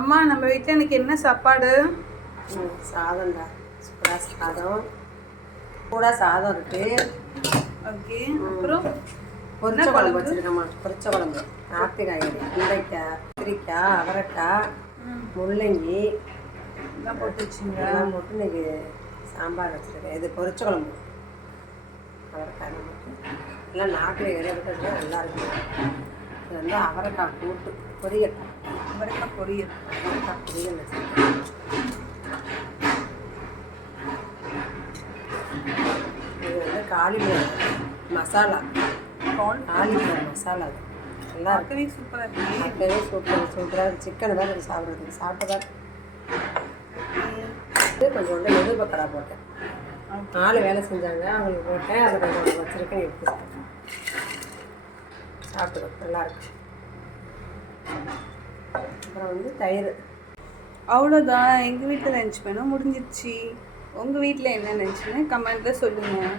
அம்மா நம்ம வீட்டில் இன்னைக்கு என்ன சாப்பாடு? சாதம்டா, சூப்பராக சாதம், கூட சாதம் இருக்கு. ஓகே, அப்புறம் பொரிச்ச குழம்பு வச்சுருக்கேம்மா. பொரிச்ச குழம்பு, நாட்டு காய்கறி, வெண்டைக்காய், கத்திரிக்காய், அவரைக்காய், முள்ளங்கி எல்லாம் போட்டு வச்சுங்களா? எல்லாம் போட்டு இன்னைக்கு சாம்பார் வச்சுருக்கேன். இது பொரிச்ச குழம்பு, அவரைக்காய் மட்டும் எல்லாம் நாட்டு காய்கறி எடுக்கிறது நல்லா இருக்கும். இது வந்து அவரைக்காய் கூட்டு பொரியல். அவரைக்காய் பொரியல். அவரைக்காய் பொரியல் வச்சுருக்கேன். இது வந்து காலிஃப்ளவர் மசாலா. காலிஃப்ளவர் மசாலா நல்லா இருக்கவே சூப்பராக இருக்கு. பார்க்கவே சூப்பராக இருக்குது. சிக்கன் தான் கொஞ்சம் சாப்பிட்றதுக்கு சாப்பிட்டதா கொஞ்சோண்டு நெல் பக்கடா போட்டேன். 4 வேலை செஞ்சாங்க, அவங்களுக்கு போட்டேன். அதை கொஞ்சம் வச்சுருக்கேன், எடுத்து சாப்பிடுவேன். நல்லாயிருக்கு. அப்புறம் வந்து தயிர். அவ்வளோதான். எங்கள் வீட்டில் லஞ்ச் பண்ண முடிஞ்சிருச்சு. உங்கள் வீட்டில் என்ன லஞ்சுன்னு கமெண்ட்டில் சொல்லுங்கள்.